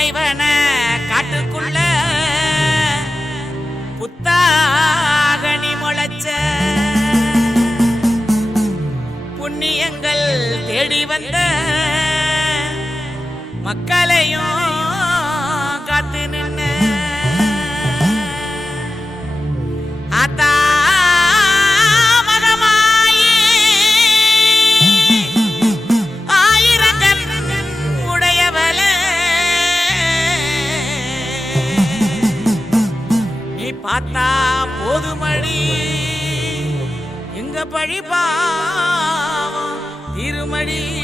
முனைவன காட்டுக்குள்ள புத்தாகனி முளைச்ச புண்ணியங்கள் தேடி வந்த மக்களையும் பழிபாவம். திருமடி